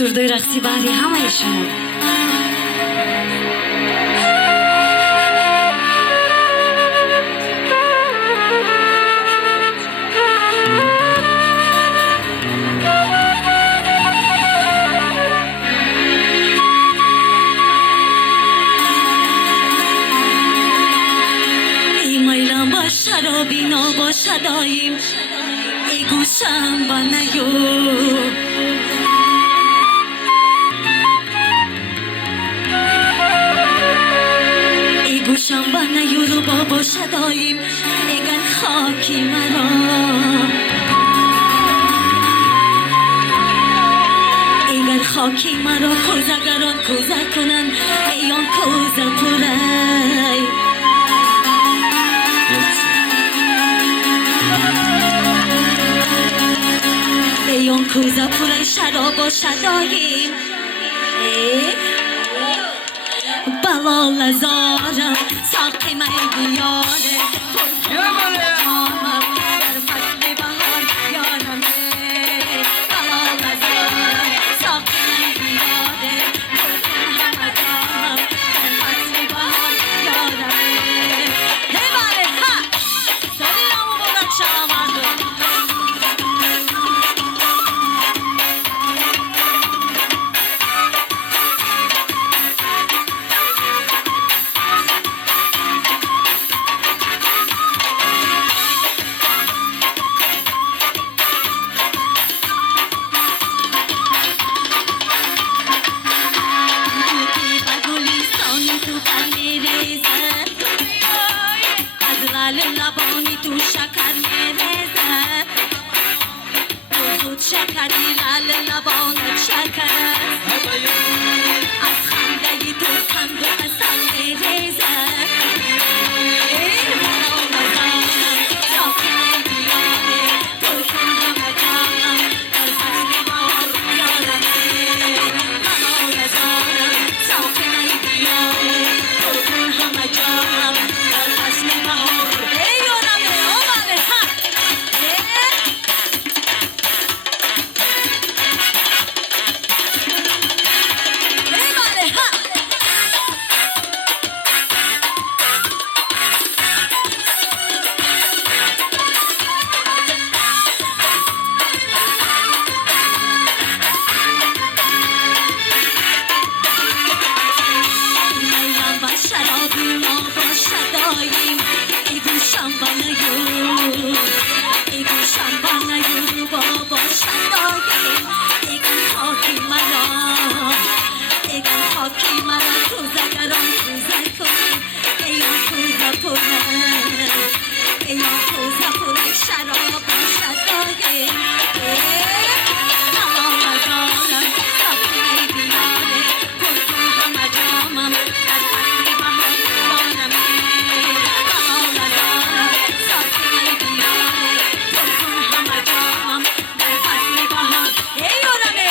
سردای رقصی بعدی همه شما. ای میلم با شرابی نباشه دایم، ای گوشم با نیو، گوشم با نیورو بابا شداییم اگر خاکی مرا، اگر خاکی مرا کوزگران کوزه کنن ایان کوزه پرای، ایان کوزه پرای شرابا شداییم بلا لزارم ساقی من بیاره پرکنم در فصل بهار یارمه بلا لزارم ساقی من بیاره پرکنم در فصل بهار یارمه بله ها سری رامو بودن شاماندو لبانی تو شکر میرزد تو زود شکری لال لبانت شکر از خنده تو خند و اصل میرزد ساخنه بیاره پرکن همه جانم در فصل بار یارمه منو نزارم ساخنه بیاره پرکن همه جانم در فصل بار شرابی نباشه دایم ای گوشم با نیو، ای گوشم با نیو بابا شدایم ایگن خاکی مرا، ایگن خاکی مرا کوزگران کوزه کن ایان کوزه پره، ایان کوزه پره شراب شدایم نما ندارم ساخنه بیاره پرکن همه جامم در فصل بهار یارمه نما ندارم ساخنه بیاره پرکن همه جامم در فصل بهار یارمه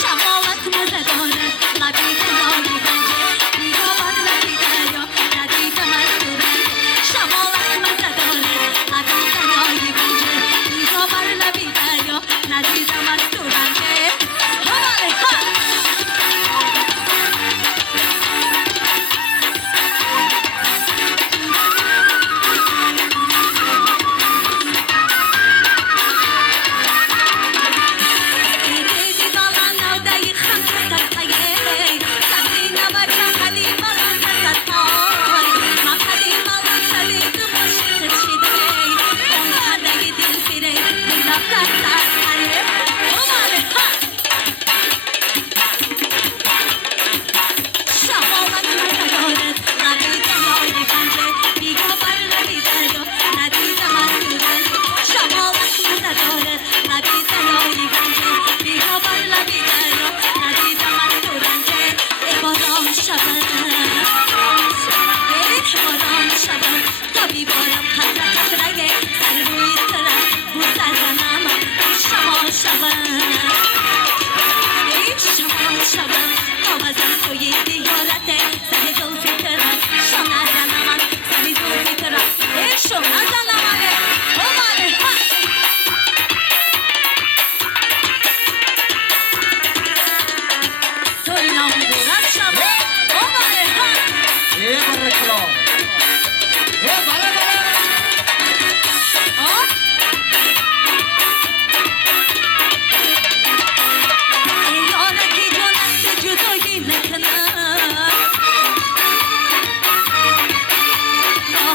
شمالت مزه دارد لبی دلال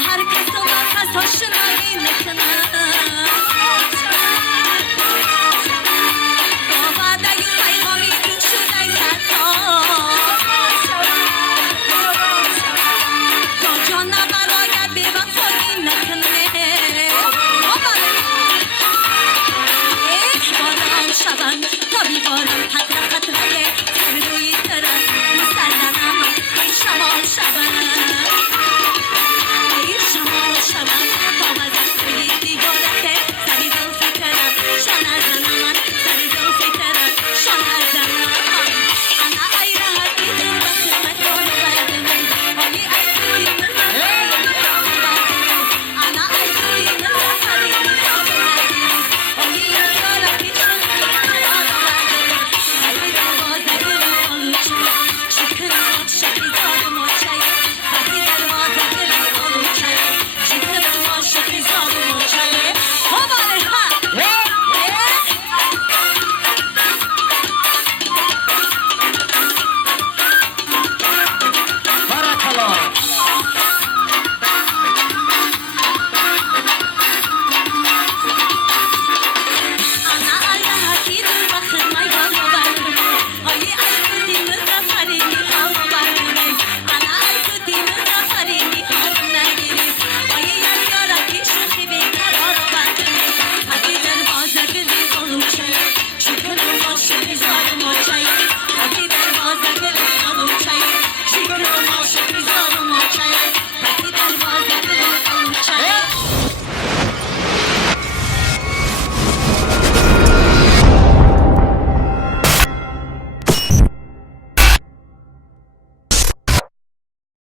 هر کس و نفس